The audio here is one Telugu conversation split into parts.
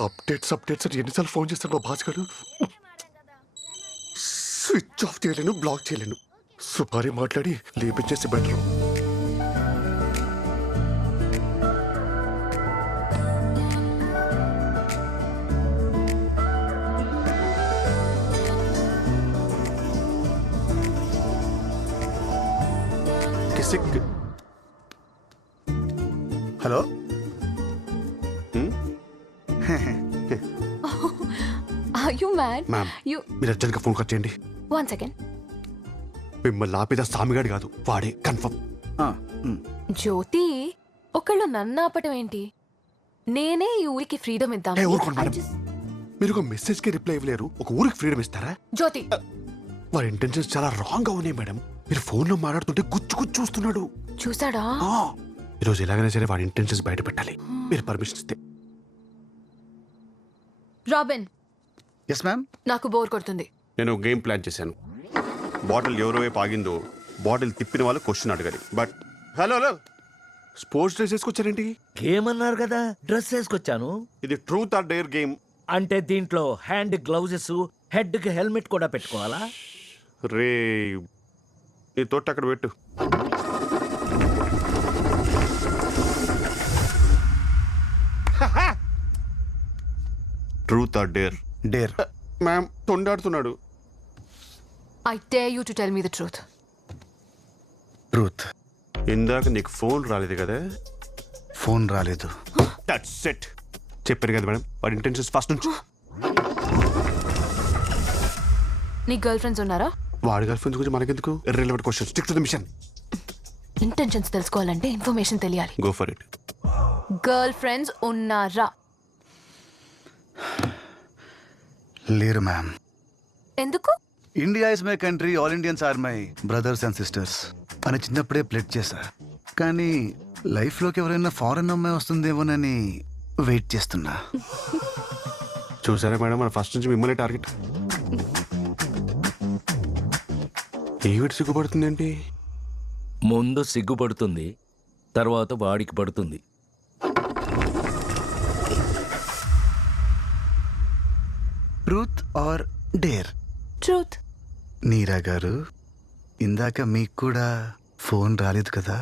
అప్డేట్స్ అని ఎన్నిసార్లు ఫోన్ చేస్తాను మా బాస్ గారు. స్విచ్ ఆఫ్ చేయలేను, బ్లాక్ చేయలేను. సుపారీ మాట్లాడి లేపించేసి better. Hello. Are you mad? Ma'am, You మీరు అర్జెంట్గా ఫోన్ కట్ చేయండి. one second. మిమ్మల్ని ఆపేదా సామిగాడు కాదు, వాడే కన్ఫర్మ్. జ్యోతి ఒకళ్ళు నన్ను ఆపటం ఏంటి? నేనే ఈ ఊరికి ఫ్రీడమ్ ఇద్దాం. ఏ, ఊరుకోండి మేడం. మీరు ఒక మెసేజ్ కి రిప్లై ఇవ్వలేరు, ఒక ఊరికి ఫ్రీడమ్ ఇస్తారా? జ్యోతి వారి ఇంటెన్షన్స్ చాలా రాంగ్ గా ఉన్నాయి మేడం. మీరు ఫోన్ లో మాట్లాడుతుంటే గుచ్చు చూస్తున్నాడు. చూసాడా? ఈరోజు ఎలాగైనా సరే వాడి ఇంటెన్షన్స్ బయట పెట్టాలి. మీరు పర్మిషన్ ఇస్తే. Robin, yes ma'am. నాకు బోర్ కొడుతుంది. నేను గేమ్ ప్లాన్ చేశాను. బాటిల్ ఎవరో వైపు ఆగిందో బాటిల్ తిప్పిన వాళ్ళు క్వశ్చన్ అడగాలి. బట్ హలో స్పోర్ట్స్ డ్రెస్ వేసుకొచ్చారేంటి? గేమ్ అన్నారు కదా, డ్రెస్ వేసుకొచ్చాను. ఇది ట్రూత్ ఆర్ డేర్ గేమ్. అంటే దీంట్లో హ్యాండ్ గ్లౌజెస్, హెడ్ కి హెల్మెట్ కూడా పెట్టుకోవాలా? రే, నీ తోట అక్కడ పెట్టు. Truth or dare? Dare. Ma'am, తొండాడుతున్నాడు. I dare you to tell me the truth. Truth. ఇందాక నీకు ఫోన్ రాలేదు కదా? ఫోన్ రాలేదు. That's it. చెప్పారు కదా మేడం, వాడి ఇంటెన్షన్స్ ఫస్ట్ నుంచి. నీ గర్ల్ ఫ్రెండ్స్ ఉన్నారా? వాడి గర్ల్ ఫ్రెండ్స్ గురించి మనకెందుకు? Irrelevant question. Stick to the mission. Intentions తెలుసుకోవాలంటే ఇన్ఫర్మేషన్ తెలియాలి. Go for it. Girl friends ఉన్నారా? లేరు మ్యామ్. ఎందుకు? India is my country, all Indians are my brothers and sisters అని చిన్నప్పుడే ప్లెడ్ చేశా. కానీ లైఫ్లోకి ఎవరైనా ఫారెన్ అమ్మాయి వస్తుందేమోనని వెయిట్ చేస్తున్నా. చూసారా మేడం, మన ఫస్ట్ నుంచి మిమ్మల్ని టార్గెట్. ఏమిటి సిగ్గుపడుతుంది ఏంటి? ముందు సిగ్గుపడుతుంది, తర్వాత వాడికి పడుతుంది. Truth or dare? ట్రూత్. నీరా గారు, ఇందాక మీకు కూడా ఫోన్ రాలేదు కదా?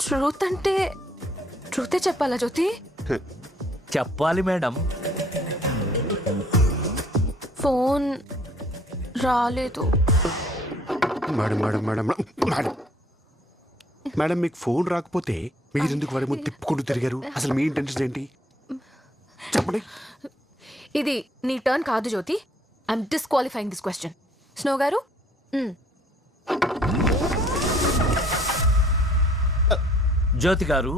ట్రూత్ అంటే ట్రూతే చెప్పాలా జ్యోతి? చెప్పాలి మేడం. ఫోన్ రాలేదు. Madam madam madam madam madam, మీకు ఫోన్ రాకపోతే మీరెందుకు వాడి ముందు తిప్పుకుంటూ తిరిగారు? అసలు మీ ఇంటెన్షన్ ఏంటి చెప్పండి. ఇది నీ టర్న్ కాదు Jyothi. I'm disqualifying this question. Snow గారు, జ్యోతి గారు,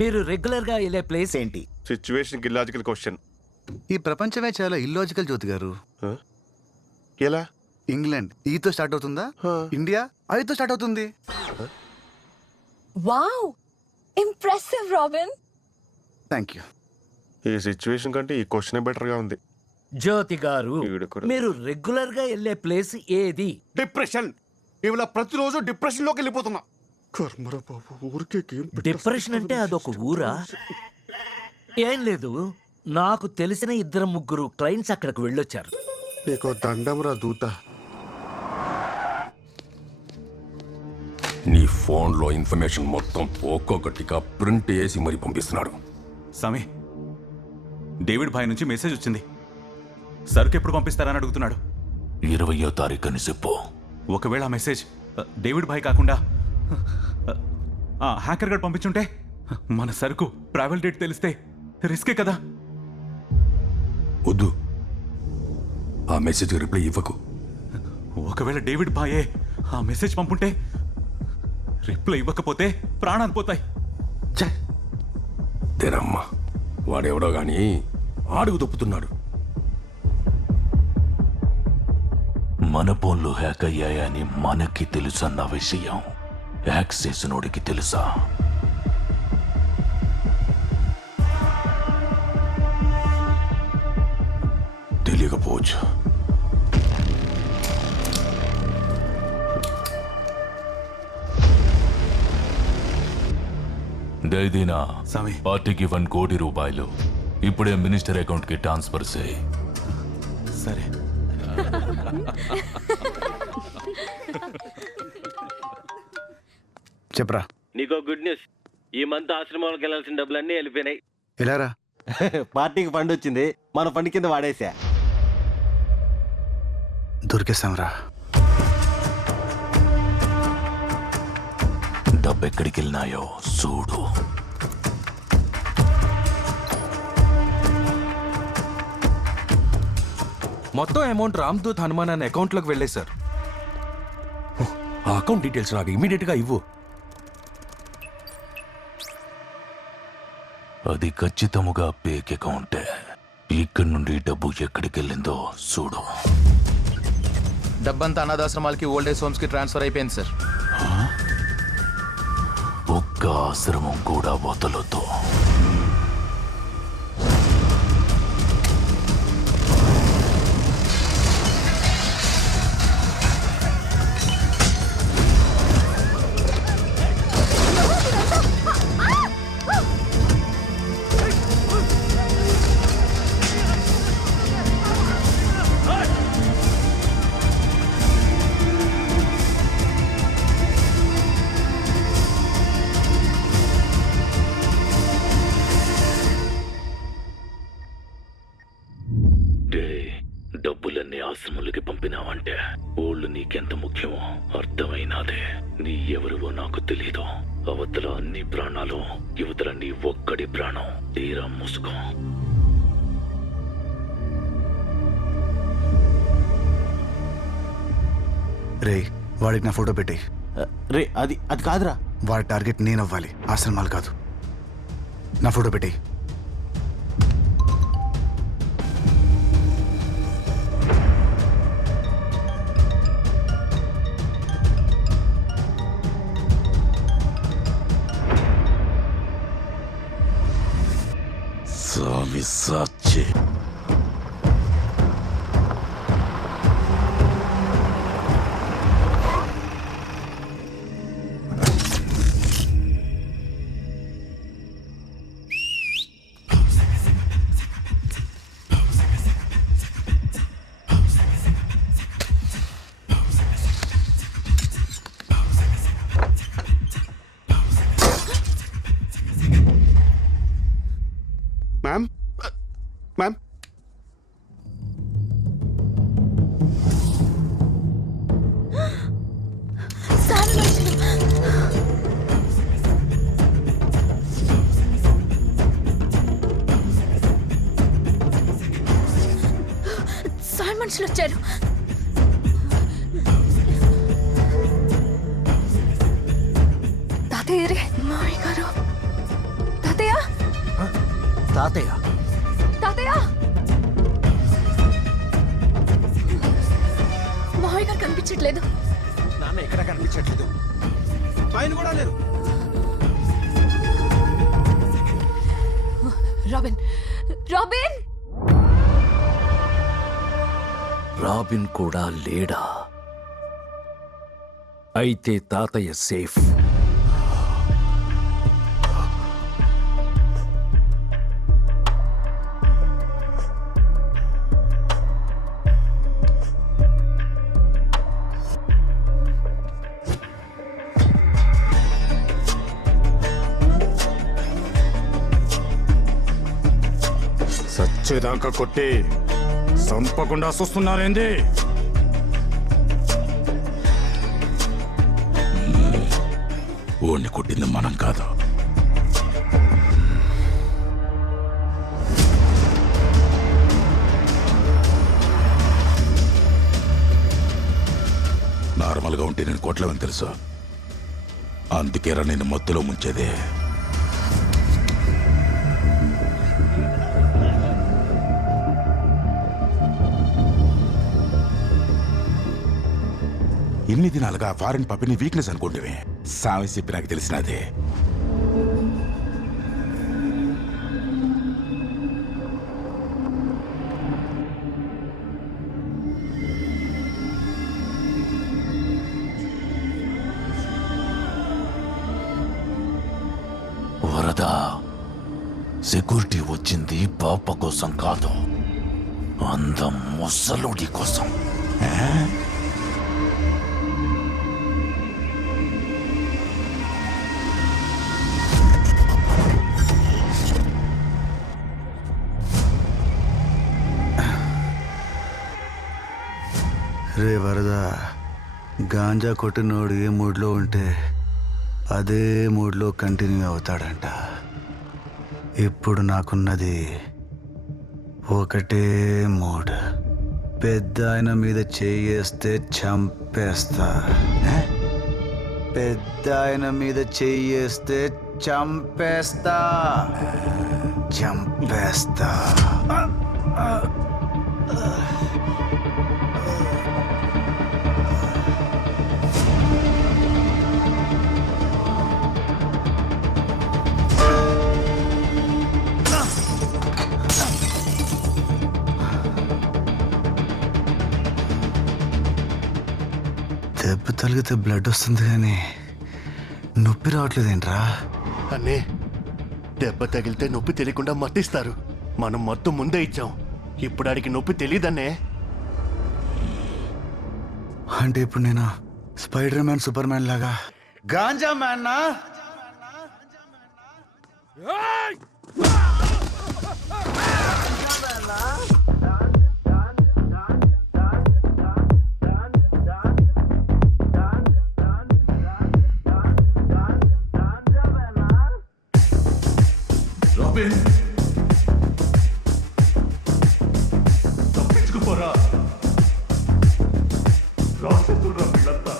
మీరు రెగ్యులర్ గా వెళ్ళే ప్లేస్ ఏంటి? Situation illogical question. ఈ ప్రపంచమే చాలా ఇల్లాజికల్ జ్యోతి గారు. ఎలా? ఇంగ్లాండ్ ఈతో స్టార్ట్ అవుతుందా? ఇండియా ఐతో స్టార్ట్ అవుతుంది. Wow, impressive Robin. Thank you. ఈ సిచ్యువేషన్ కంటే ఈ క్వశ్చన్ బెటర్ గా ఉంది. జ్యోతి గారు, ఈవిడ కూడా. మీరు రెగ్యులర్ గా వెళ్ళే ప్లేస్ ఏది? డిప్రెషన్. ఇవాళ ప్రతిరోజు డిప్రెషన్ లోకి వెళ్ళిపోతున్నా. కర్మరా బాబు, ఊరికే డిప్రెషన్ అంటే అదొక ఊరా? ఏం లేదు, నాకు తెలిసిన 2-3 క్లయింట్స్ అక్కడికి వెళ్ళొచ్చారు. నీకు దండం రా దూత. నీ ఫోన్లో ఇన్ఫర్మేషన్ మొత్తం ఒక్కొక్కటిగా ప్రింట్ చేసి మరి పంపిస్తున్నాడు. సమీ, డేవిడ్ భాయ్ నుంచి మెసేజ్ వచ్చింది. సరుకు ఎప్పుడు పంపిస్తారని అడుగుతున్నాడు. 20వ తారీఖు అని చెప్పు. ఒకవేళ ఆ మెసేజ్ డేవిడ్ భాయ్ కాకుండా హ్యాకర్ గడ్ పంపించుంటే మన సరుకు ట్రావెల్ డేట్ తెలిస్తే రిస్కే కదా. వద్దు, ఆ మెసేజ్ రిప్లై ఇవ్వకు. ఒకవేళ డేవిడ్ భాయే ఆ మెసేజ్ పంపుంటే, రిప్లై ఇవ్వకపోతే ప్రాణాలు పోతాయి. తేరమ్మా, వాడెవడో గాని ఆడుగు తప్పుతున్నాడు. మన ఫోన్లు హ్యాక్ అయ్యాయని మనకి తెలుసన్న విషయం హ్యాక్ చేసినోడికి తెలుసా? తెలియకపోవచ్చు. దైదీనా స్వామి. పార్టీకి 1 కోటి రూపాయలు ఇప్పుడే మినిస్టర్ అకౌంట్ కి ట్రాన్స్ఫర్ చేయి. సరే. చెప్పరా నీకో గుడ్ న్యూస్. ఈ మంత్ ఆశ్రమాలకు వెళ్ళాల్సిన డబ్బులన్నీ వెళ్ళిపోయినాయి. ఎలారా? పార్టీకి ఫండ్ వచ్చింది, మన ఫండ్ కింద వాడేసా. దొరికేస్తాంరా. డబ్బు ఎక్కడికి వెళ్ళినాయో చూడు. మొత్తం అమౌంట్ రామ్దూత్ హనుమాన్ అనే అకౌంట్లోకి వెళ్ళాయి సార్. ఆ అకౌంట్ డీటెయిల్స్ నాకు ఇమీడియట్ గా ఇవ్వు. అది ఖచ్చితముగా పేక్ అకౌంటే. ఇక్కడి నుండి డబ్బు ఎక్కడికి వెళ్ళిందో చూడు. డబ్బంతా అనాథాశ్రమాలకి ఓల్డేజ్ హోమ్స్ కి ట్రాన్స్ఫర్ అయిపోయింది సార్. ఒక్క ఆశ్రమం కూడా వదలొద్దు. డబ్బులన్నీ ఆశ్రములకి పంపినావంటే ఊళ్ళు నీకెంత ముఖ్యమో అర్థమైనాదే. నీ ఎవరివో నాకు తెలీదు. అవతల అన్ని ప్రాణాలు, యువతల నీ ఒక్కడి ప్రాణం. తీరా మూసుకో. రే, వాడికి నా ఫోటో పెట్టి. రే అది అది కాదురా. వాడి టార్గెట్ నేను అవ్వాలి, ఆశ్రమాలు కాదు. నా ఫోటో పెట్టి. స్వామి సాక్షి. మ్యామ్, మ్యామ్, సార్ మనుషులు వచ్చారు. తాతయ్య రే, మామయ్య గారు. తాతయ్య, తాతయ్య తాతయ్య, మామయ్య గారు కనిపించట్లేదు. నాన్న ఎక్కడ కనిపించట్లేదు. ఆయన కూడా లేరు. రాబిన్, రాబిన్, రాబిన్ కూడా లేడా? అయితే తాతయ్య సేఫ్. సచ్చేదాకా కొట్టి సంపకుండా చూస్తున్నారేంది? ఓణ్ణి కొట్టింది మనం కాదు. నార్మల్గా ఉంటే నేను కొట్టలేమని తెలుసు. అందుకేరా నేను మత్తులో ముంచేదే. ఇన్ని దినాలుగా ఫారెన్ పప్పిని వీక్నెస్ అనుకుంటే సామె చెప్పి నాకు తెలిసినదే. వరద సెక్యూరిటీ వచ్చింది పాప కోసం కాదు, అందం ముసలుడి కోసం. రే వరద, గాంజా కొట్టినోడు ఏ మూడ్లో ఉంటే అదే మూడ్లో కంటిన్యూ అవుతాడంట. ఇప్పుడు నాకున్నది ఒకటే మూడ్. పెద్ద ఆయన మీద చెయ్యేస్తే చంపేస్తా. పెద్ద ఆయన మీద చెయ్యేస్తే చంపేస్తా. చంపేస్తా. దెబ్బ తలిగితే బ్లడ్ వస్తుంది కానీ నొప్పి రావట్లేదేంట్రా? అన్నే, దెబ్బ తగిలితే నొప్పి తెలియకుండా మత్తిస్తారు. మనం మొత్తం ముందే ఇచ్చాం. ఇప్పుడు ఆడికి నొప్పి తెలియదన్నే. అంటే ఇప్పుడు నేను స్పైడర్ మ్యాన్, సూపర్ మ్యాన్ లాగా గాంజా మ్యాన్ నా? రాబిన్, తప్పించుకుపోరా. రాసేతుర్రా వీళ్ళంతా.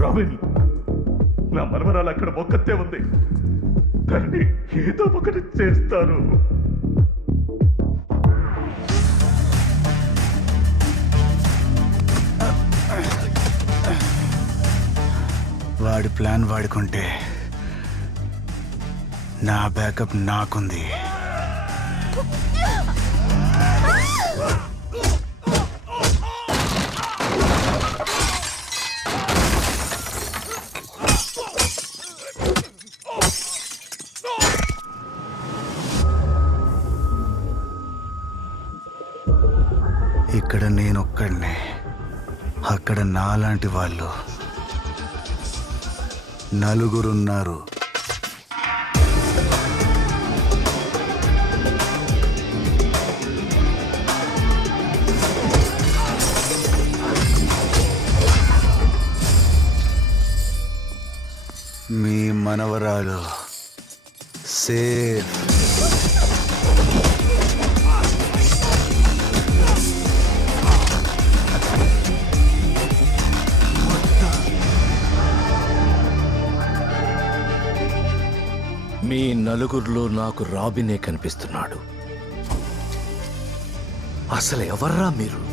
రాబిన్, నా మనవరాలు అక్కడ ఒక్కతే ఉంది, కానీ ఏదో ఒకటి చేస్తారు. వాడి ప్లాన్ వాడుకుంటే నా బ్యాకప్ నాకుంది. ఇక్కడ నేనొక్కడినే, అక్కడ నాలాంటి వాళ్ళు నలుగురున్నారు. మీ మనవరాలు సేఫ్. మీ నలుగురిలో నాకు రాబినే కనిపిస్తున్నాడు. అసలు ఎవర్రా మీరు?